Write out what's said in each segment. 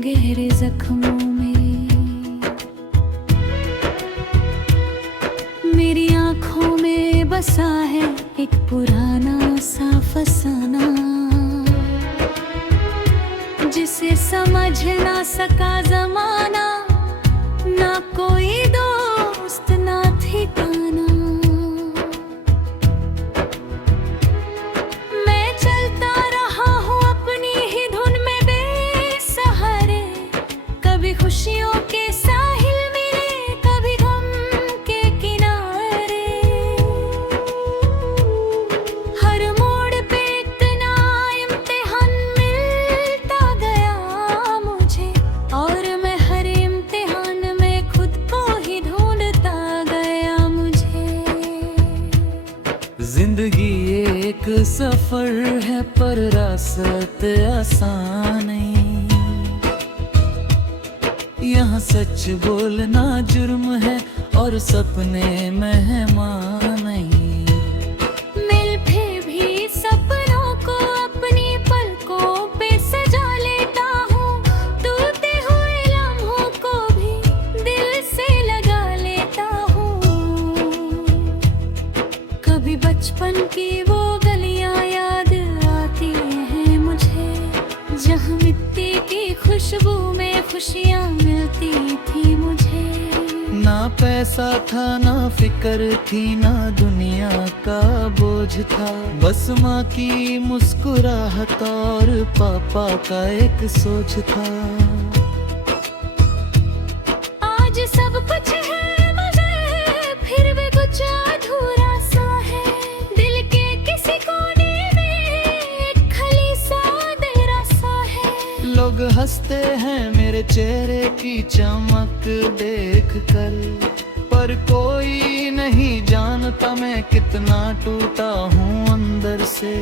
गहरे जख्मों में, मेरी आंखों में बसा है एक पुराना सा फसाना, जिसे समझ ना सका जमाना, ना कोई दोस्त ना ठिकाना। मैं चलता रहा हूँ अपनी ही धुन में बेसहारे, कभी खुशियों के साहिल मिले, कभी गम के किनारे। हर मोड़ पे इतना इम्तिहान मिलता गया मुझे, और मैं हर इम्तिहान में खुद को ही ढूंढता गया मुझे। जिंदगी एक सफर है पर रास्ते आसान नहीं, यहाँ सच बोलना जुर्म है और सपने मेहमान नहीं। मिल फिर भी सपनों को अपनी पलकों पे सजा लेता हूँ, टूटे हुए लम्हों को भी दिल से लगा लेता हूँ। कभी बचपन की वो गलियाँ याद आती हैं मुझे, जहाँ मिट्टी की खुशबू में खुशियाँ मिलती थी मुझे। ना पैसा था ना फिक्र थी ना दुनिया का बोझ था, बस माँ की मुस्कुराहट और पापा का एक सोच था। आज सब कुछ है मगर फिर भी कुछ अधूरा सा है, दिल के किसी कोने में एक खाली सा अंधेरा सा है। लोग हंसते हैं मेरे चेहरे की चमक देख कर, पर कोई नहीं जानता मैं कितना टूटा हूँ अंदर से।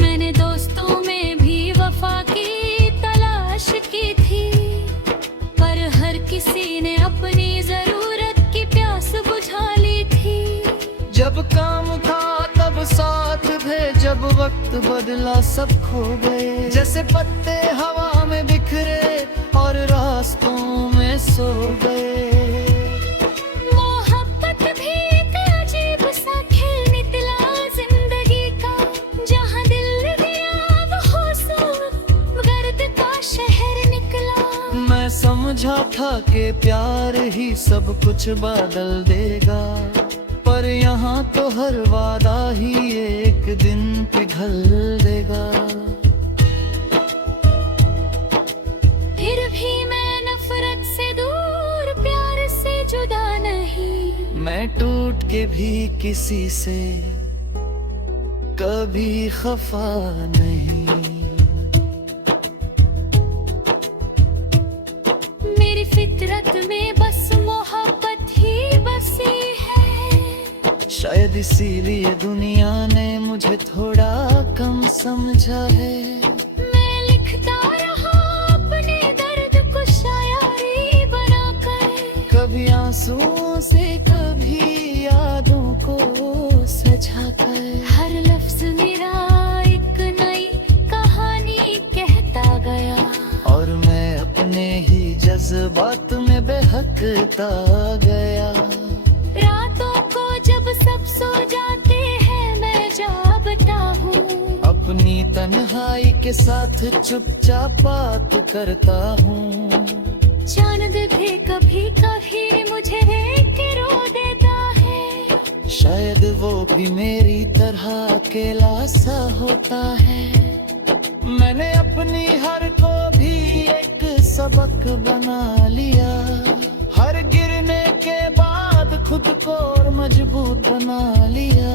मैंने दोस्तों में भी वफा की तलाश की थी, पर हर किसी ने अपनी जरूरत की प्यास बुझा ली थी। जब काम था तब साथ थे, जब वक्त बदला सब खो गए, जैसे पत्ते हवा में बिखरे और रास्तों में सो गए। मोहब्बत भी एक अजीब सा खेल निकला जिंदगी का, जहाँ दिल दिया वो गर्द का शहर निकला। मैं समझा था कि प्यार ही सब कुछ बदल देगा, पर यहाँ तो हर वादा ही एक दिन पिघल देगा। फिर भी मैं नफरत से दूर, प्यार से जुदा नहीं। मैं टूट के भी किसी से कभी खफा नहीं। मेरी फितरत में बस मोहब्बत ही बसी है, शायद इसीलिए दुनिया ने मुझे थोड़ा कम समझा है। मैं लिखता रहा अपने दर्द को शायरी बनाकर, कभी आंसुओं से कभी यादों को सजाकर। हर लफ्ज मेरा एक नई कहानी कहता गया, और मैं अपने ही जज्बात में बहकता गया। रातों को जब सब सो जाते हैं मैं जागता हूँ, अपनी तन्हाई के साथ चुपचाप बात करता हूँ। चांद भी कभी कभी मुझे देख के रो देता है, शायद वो भी मेरी तरह अकेला सा होता है। मैंने अपनी हर को भी एक सबक बना लिया, हर गिरने के बाद खुद को और मजबूत बना लिया।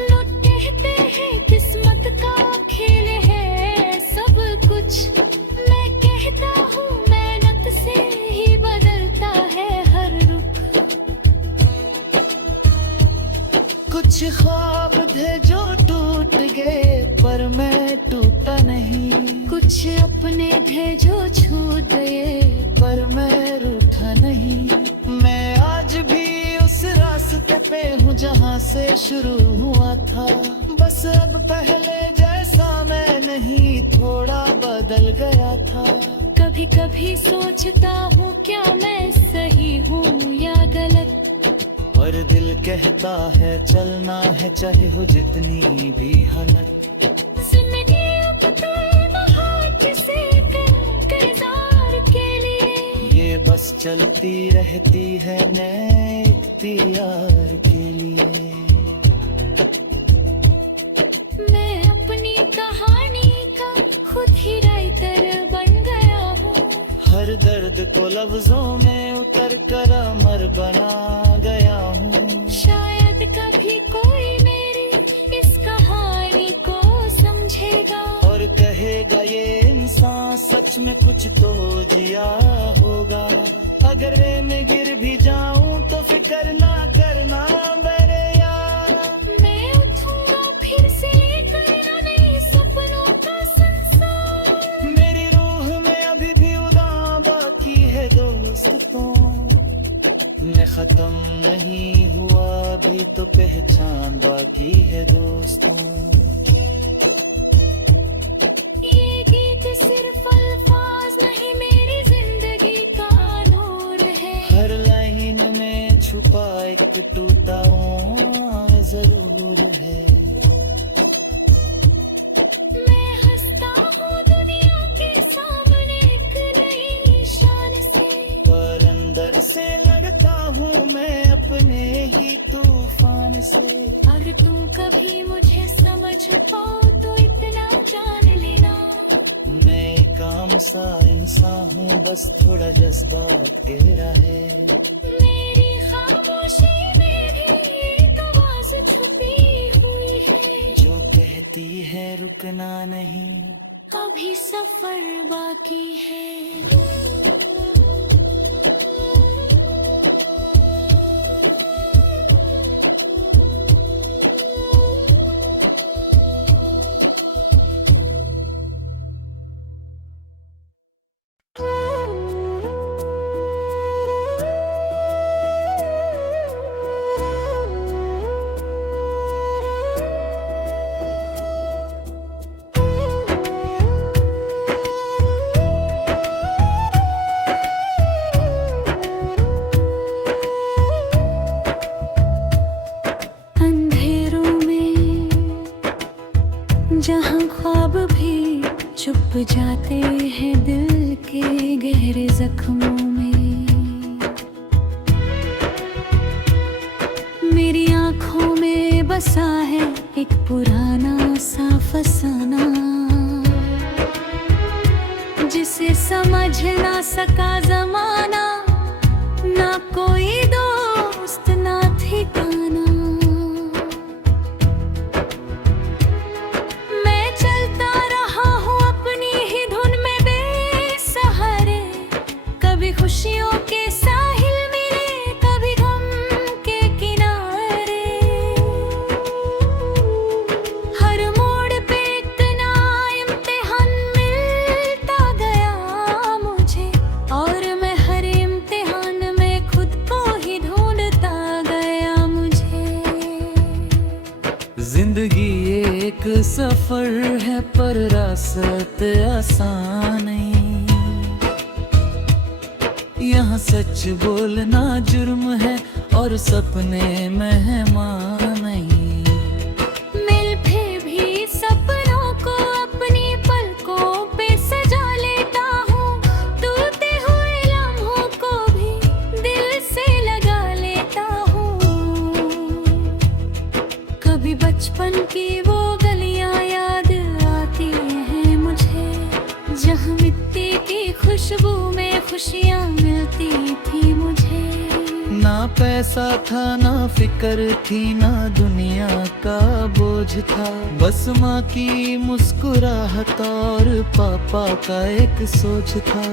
लोग कहते हैं किस्मत का खेल है सब कुछ, मैं कहता हूँ मेहनत से ही बदलता है हर रुख। कुछ ख्वाब थे जो टूट गए पर मैं टूटा नहीं, कुछ अपने थे जो छू गए पर मैं रूठा नहीं। मैं आज भी उस रास्ते पे पे हूँ जहाँ से शुरू हुआ था। बस अब पहले जैसा मैं नहीं, थोड़ा बदल गया था। कभी कभी सोचता हूँ क्या मैं सही हूँ या गलत, पर दिल कहता है चलना है चाहे हो जितनी भी हालत। जिंदगी अब तो हाथ से इंतजार के लिए, ये बस चलती रहती है नए इख्तियार के लिए। मैं अपनी कहानी का खुद ही राइटर बन गया हूँ। हर दर्द को लफ्जों में उतर कर अमर बना गया हूँ। शायद कभी कोई मेरी इस कहानी को समझेगा और कहेगा ये इंसान सच में कुछ तो जिया होगा। अगर मैं गिर भी जाऊं तो फिक्र ना करना मेरे यार, मैं उठूंगा फिर से लेकर नए सपनों का संसार। मेरी रूह में अभी भी उड़ान बाकी है दोस्तों, मैं खत्म नहीं हुआ अभी तो पहचान बाकी है दोस्तों। ये गीत सिर्फ अल्फाज नहीं, मेरी जिंदगी का नूर है। हर लाइन में छुपा एक टूटा हुआ जरूर है। मैं हंसता हूँ दुनिया के सामने एक नई शान से, पर अंदर से लड़ता हूँ मैं अपने ही तूफान से। अगर तुम कभी मुझे समझ पाओ तो इतना जान लेना, मैं एक आम सा इंसान हूँ, बस थोड़ा जज्बात गहरा है। मेरी खामोशी में भी एक आवाज छुपी हुई है, जो कहती है रुकना नहीं, अभी सफर बाकी है। अंधेरों में जहाँ ख्वाब भी छुप जाते हैं दिल के गहरे जख्मों में, मेरी आँखों में बसा है एक पुराना सा फसाना, जिसे समझ ना सका जमाना, ना कोई दोस्त ना ठिकाना। मैं चलता रहा हूँ अपनी ही धुन में बेसहारे, कभी खुशियों के साहिल मिले, कभी गम के किनारे। हर मोड़ पे इतना इम्तिहान मिलता गया मुझे, और मैं हर इम्तिहान में खुद को ही ढूंढता गया मुझे। जिंदगी एक सफर है पर रास्ते आसान नहीं, यहाँ सच बोलना जुर्म है और सपने मेहमान नहीं। मिल फिर भी सपनों को अपनी पलकों पे सजा लेता हूँ, टूटे हुए लम्हों को भी दिल से लगा लेता हूँ। कभी बचपन की वो गलियाँ याद आती हैं मुझे, जहाँ मिट्टी की खुशबू में खुशियाँ मिलती थी मुझे। ना पैसा था ना फिक्र थी ना दुनिया का बोझ था, बस माँ की मुस्कुराहट और पापा का एक सोच था।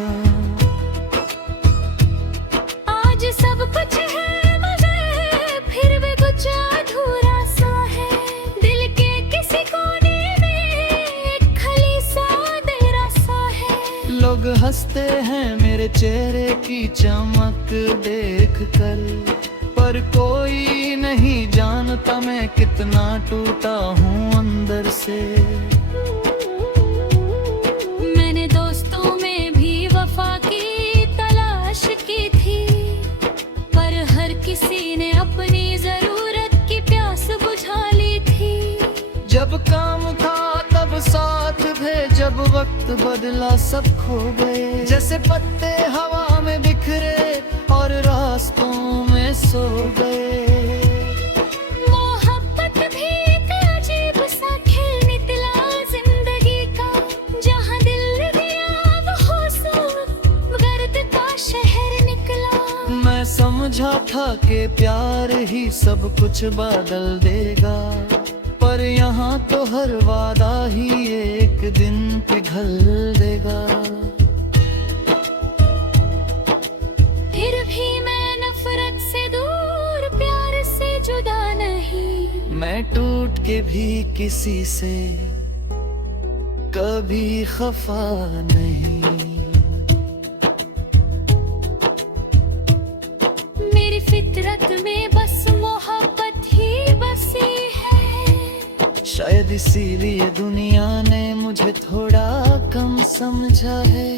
आज सब कुछ है मुझे फिर भी कुछ अधूरा सा है, दिल के किसी कोने में एक खाली सा अंधेरा सा है। लोग हंसते हैं मेरे चेहरे की चमक देख कर, पर पर कोई नहीं जानता मैं कितना टूटा हूँ अंदर से। मैंने दोस्तों में भी वफा की तलाश की थी, पर हर किसी ने अपनी जरूरत की प्यास बुझा ली थी। जब काम था तब साथ थे, जब वक्त बदला सब खो गए। जैसे पत्ते हवा में बिखरे और रास्तों में सो गए। मोहब्बत भी एक अजीब सा खेल निकला जिंदगी का, जहाँ दिल दिया वो सूरत गर्द का शहर निकला। मैं समझा था कि प्यार ही सब कुछ बदल देगा, पर यहाँ तो हर वादा ही एक दिन पिघल देगा। फिर भी मैं नफरत से दूर, प्यार से जुदा नहीं। मैं टूट के भी किसी से कभी खफा नहीं। मेरी फितरत में बस मोहब्बत ही बसी है। शायद इसीलिए दुनिया ने मुझे थोड़ा कम समझा है।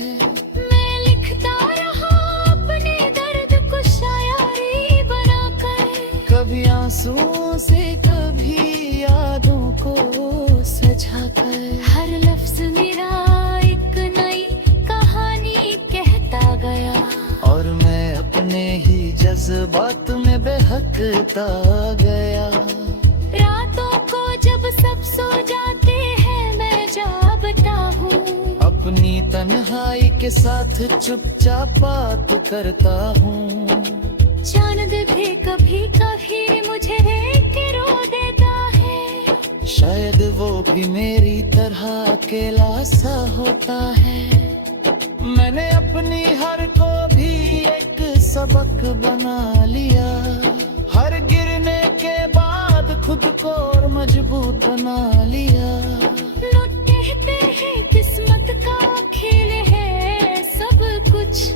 मैं लिखता रहा अपने दर्द को शायरी बनाकर, कभी आंसुओं से कभी यादों को सजाकर। हर लफ्ज मेरा एक नई कहानी कहता गया, और मैं अपने ही जज्बात में बहकता गया। रातों को जब सब सो जाते हैं मैं जागता हूँ, अपनी तन्हाई के साथ चुपचाप बात करता हूँ। चांद भी कभी कभी मुझे देख के रो देता है। शायद वो भी मेरी तरह अकेला सा होता है। मैंने अपनी हर को भी एक सबक बना लिया। हर गिरने के बाद खुद को और मजबूत बना लिया। लोग कहते हैं किस्मत का खेल है सब कुछ,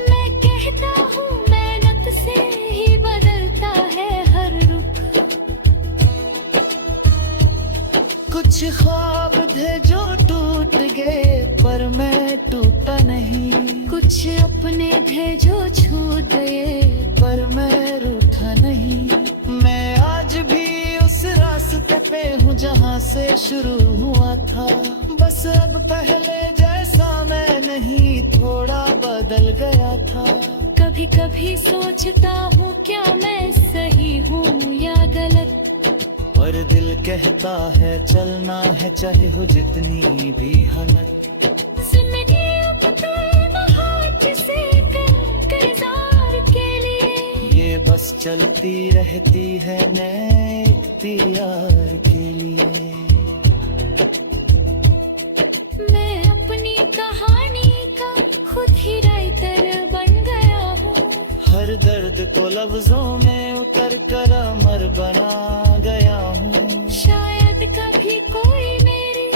मैं कहता हूँ मेहनत से ही बदलता है हर रुख। कुछ ख्वाब थे जो टूट गए, पर मैं टूटा नहीं। कुछ अपने थे जो छूट गए, पर मैं रूठा नहीं। मैं आज भी उस रास्ते पे हूँ जहाँ से शुरू हुआ था। बस अब पहले जैसा मैं नहीं, थोड़ा बदल गया था। कभी कभी सोचता हूँ क्या मैं सही हूँ या गलत, पर दिल कहता है चलना है चाहे हो जितनी भी हालत। जिंदगी अब तो महाज से करजार के लिए, ये बस चलती रहती है नए इख्तियार के लिए। मैं अपनी कहानी का खुद ही राइटर बन गया हूँ। हर दर्द को लफ्जों में उतर कर अमर बना गया हूँ। शायद कभी कोई मेरी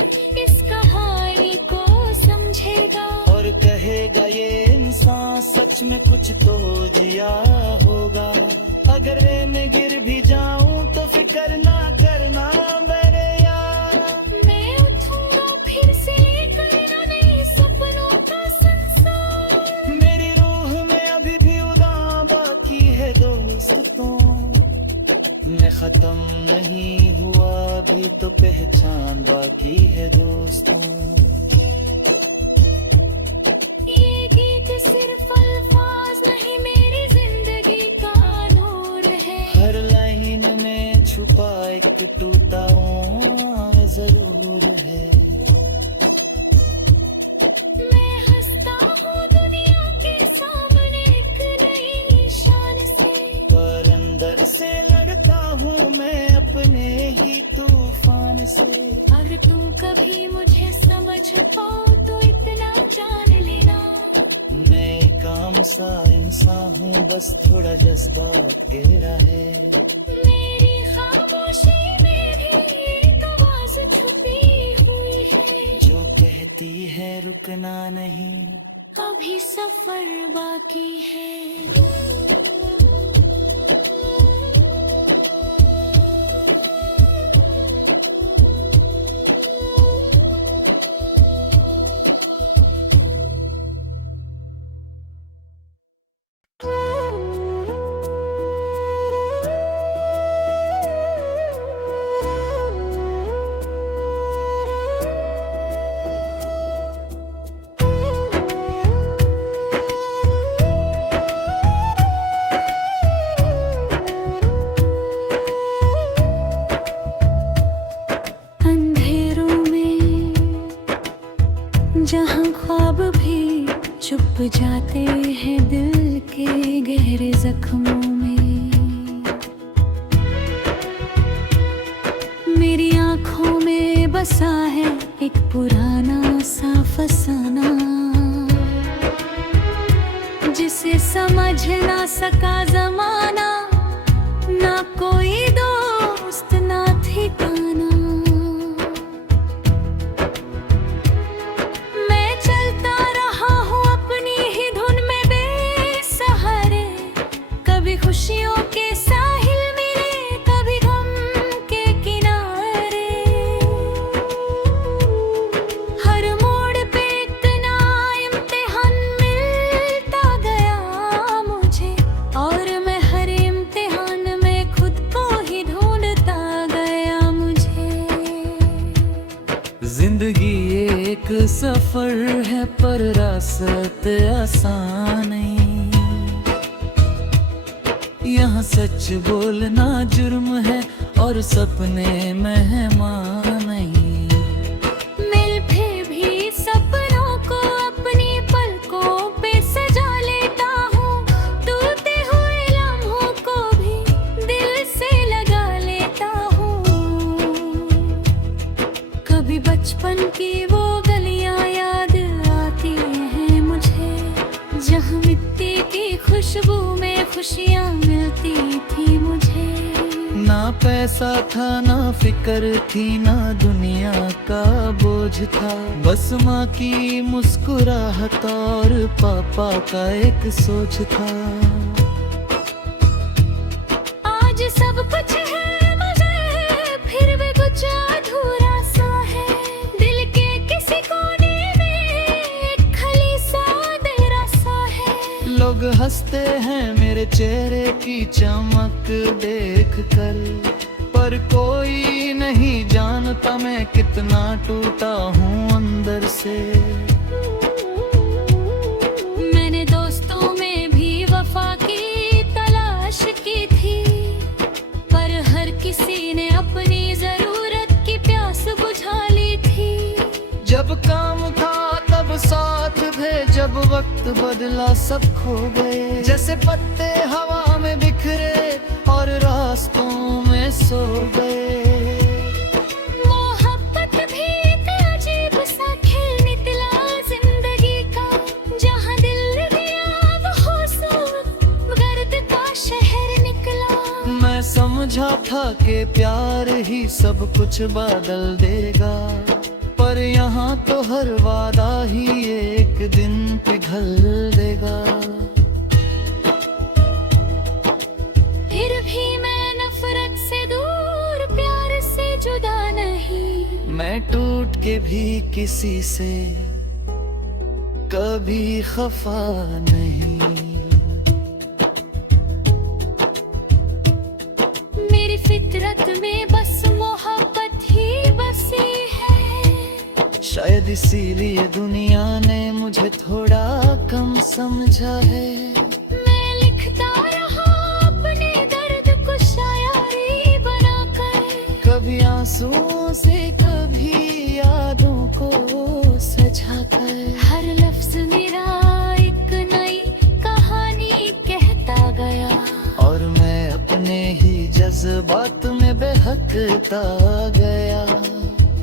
इस कहानी को समझेगा और कहेगा ये इंसान सच में कुछ तो जिया होगा। अगर मैं गिर भी जाऊं तो फिक्र ना करना मेरे यार। मैं उठूंगा फिर से लेकर नए सपनों का संसार। मेरी रूह में अभी भी उड़ान बाकी है दोस्तों। मैं खत्म नहीं हुआ अभी तो पहचान बाकी है दोस्तों। ये गीत सिर्फ अल्फाज नहीं मेरी जिंदगी का नूर है। हर लाइन में छुपा एक टूटा हुआ जरूर है। मैं हंसता हूँ दुनिया के सामने एक नई शान से, पर अंदर से लड़ता हूँ मैं अपने ही तूफान से। अगर तुम कभी मुझे समझ पाओ तो इतना जान लेना, मैं एक आम सा इंसान हूँ बस थोड़ा जज्बात गहरा है। मेरी खामोशी में भी एक आवाज छुपी हुई है जो कहती है रुकना नहीं, अभी सफर बाकी है। ख्वाब भी चुप जाते हैं दिल के गहरे जख्मों में। मेरी आंखों में बसा है एक पुराना सा फसाना, जिसे समझ ना सका जमाना, ना कोई दोस्त ना ठिकाना। मैं चलता रहा हूँ अपनी ही धुन में बेसहारे, कभी खुशियों के साहिल मिले, कभी गम के किनारे। हर मोड़ पे इतना इम्तिहान मिलता गया मुझे, और मैं हर इम्तिहान में खुद को ही ढूंढता गया मुझे। जिंदगी एक सफर है पर रास्ते आसान नहीं, यहाँ सच बोलना जुर्म है और सपने मेहमान नहीं। मिलते भी सपनों को अपनी पलकों पे सजा लेता हूँ, टूटे हुए लम्हों को भी दिल से लगा लेता हूँ। कभी बचपन की वो गलियाँ याद आती हैं मुझे, जहाँ मिट्टी की खुशबू में खुशियाँ मिलती थी मुझे। ना पैसा था ना फिक्र थी ना दुनिया का बोझ था, बस माँ की मुस्कुराहट और पापा का एक सोच था। आज सब कुछ है मुझे फिर भी कुछ अधूरा सा है, दिल के किसी कोने में एक खाली सा अंधेरा सा है। लोग हंसते हैं मेरे चेहरे की चमक देख कर, पर कोई नहीं जानता मैं कितना टूटा हूँ अंदर से। मैंने दोस्तों में भी वफा की तलाश की थी, पर हर किसी ने अपनी जरूरत की प्यास बुझा ली थी। जब काम था तब साथ थे, जब वक्त बदला सब खो गए, जैसे पत्ते हवा में बिखरे और रास्तों में सो गए। मोहब्बत भी एक अजीब सा खेल निकला जिंदगी का, जहाँ दिल दिया वो गर्द का शहर निकला। मैं समझा था कि प्यार ही सब कुछ बदल देगा, पर यहाँ तो हर वादा ही एक दिन पिघल देगा। फिर भी मैं नफरत से दूर, प्यार से जुदा नहीं। मैं टूट के भी किसी से कभी खफा नहीं। मेरी फितरत में बस मोहब्बत ही बसी है, शायद इसीलिए दुनिया ने मुझे थोड़ा कम समझा है। मैं लिखता रहा अपने दर्द को शायरी बनाकर, कभी आंसुओं से कभी यादों को सजाकर। हर लफ्ज मेरा एक नई कहानी कहता गया, और मैं अपने ही जज्बात में बहकता गया।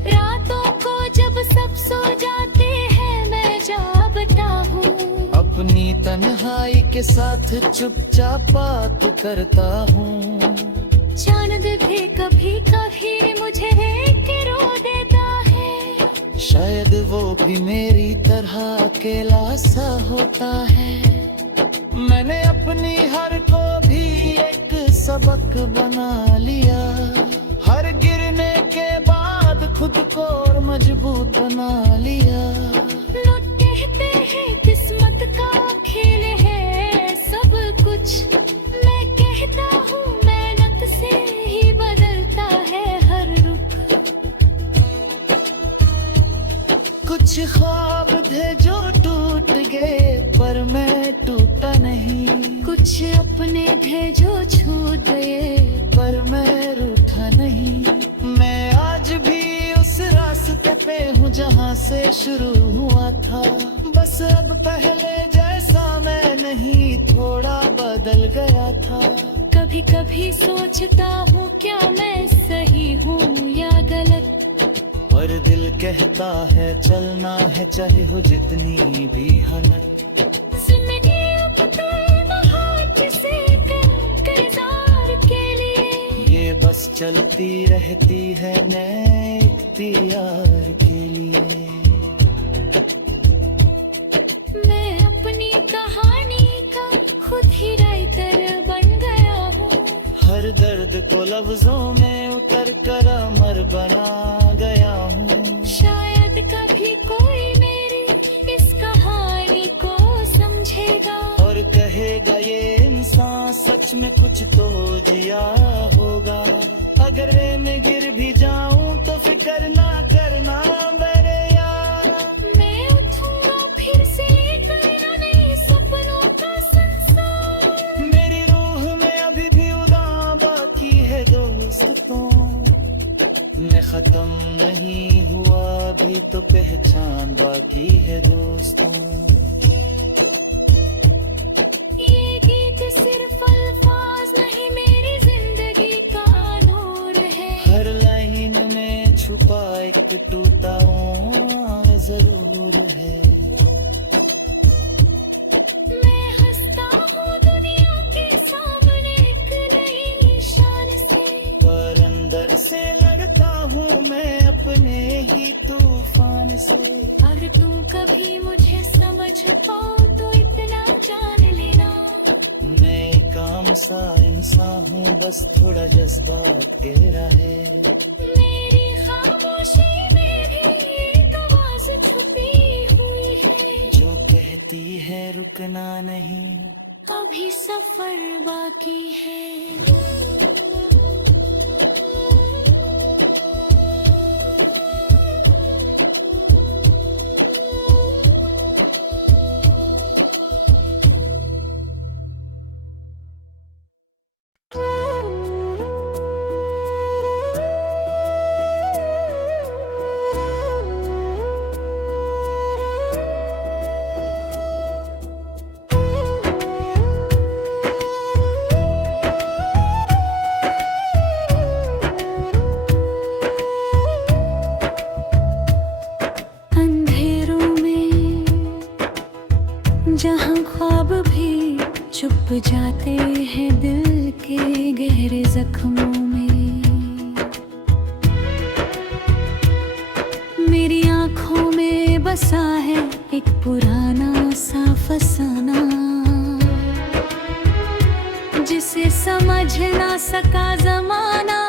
रातों को जब सब सो जाते हैं मैं जागता हूँ, अपनी तन्हाई के साथ चुपचाप बात करता हूँ। चांद भी कभी कभी मुझे के रो देता है, शायद वो भी मेरी तरह अकेला सा होता है। मैंने अपनी हर को भी एक सबक बना लिया, हर गिरने के बाद खुद को और मजबूत बना लिया। लोग कहते हैं किस्मत का खेल है सब कुछ, मैं कहता हूँ मेहनत से ही बदलता है हर रुख। कुछ ख्वाब थे जो टूट गए पर मैं टूटा नहीं, कुछ अपने थे जो छूट गए पर मैं रूठा नहीं। मैं आज भी उस रास्ते पे हूँ जहाँ से शुरू हुआ था। बस अब पहले जैसा मैं नहीं, थोड़ा बदल गया था। कभी कभी सोचता हूँ क्या मैं सही हूँ या गलत, पर दिल कहता है चलना है चाहे हो जितनी भी हालत। जिंदगी अब तो हाथ से करजार के लिए, ये बस चलती रहती है नए इख्तियार के लिए। मैं अपनी कहानी का खुद ही राइटर बन गया हूँ। हर दर्द को लफ्जों में उतर कर अमर बना गया हूँ। शायद कभी कोई मेरी इस कहानी को समझेगा और कहेगा ये इंसान सच में कुछ तो जिया होगा। अगर मैं गिर भी जाऊं तो फिक्र ना करना मेरे यार, मैं उठूंगा फिर से लेकर नए सपनों का संसार। मेरी रूह में अभी भी उड़ान बाकी है दोस्त तो, मैं खत्म नहीं हुआ अभी तो पहचान बाकी है दोस्तों। ये गीत सिर्फ अल्फाज नहीं, मेरी जिंदगी का नूर है। हर लाइन में छुपा एक टूटा हुआ जरूर है। मैं हंसता हूँ दुनिया के सामने एक नई शान से, पर अंदर से लड़ता हूँ मैं अपने ही तूफान से। अगर तुम कभी मुझे समझ पाओ तो इतना जान लेना, मैं एक आम सा इंसान हूँ बस थोड़ा जज्बात गहरा है। मेरी खामोशी में भी एक आवाज छुपी हुई है, जो कहती है रुकना नहीं, अभी सफर बाकी है। अंधेरों में जहाँ ख्वाब भी छुप जाते हैं दिल के गहरे जख्मों में, मेरी आँखों में बसा है एक पुराना सा फसाना, जिसे समझ ना सका जमाना।